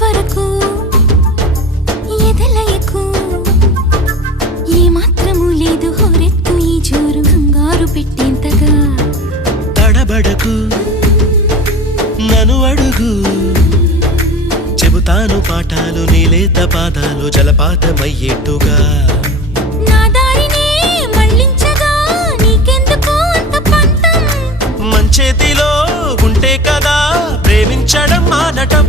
వరకు ఎదలయకు ఏ మాత్రము లేదు హోరెత్తు ఈ జోరు కంగారు పెట్టేంతగా తడబడకు నన్ను అడుగు చెబుతాను పాఠాలు నీలేత పాదాలు జలపాతమయ్యేట్టుగా నా దారినే మళ్ళించగా నీకెందుకు అంత పంతం మంచేతిలో ఉంటే కదా ప్రేమించడం మానటం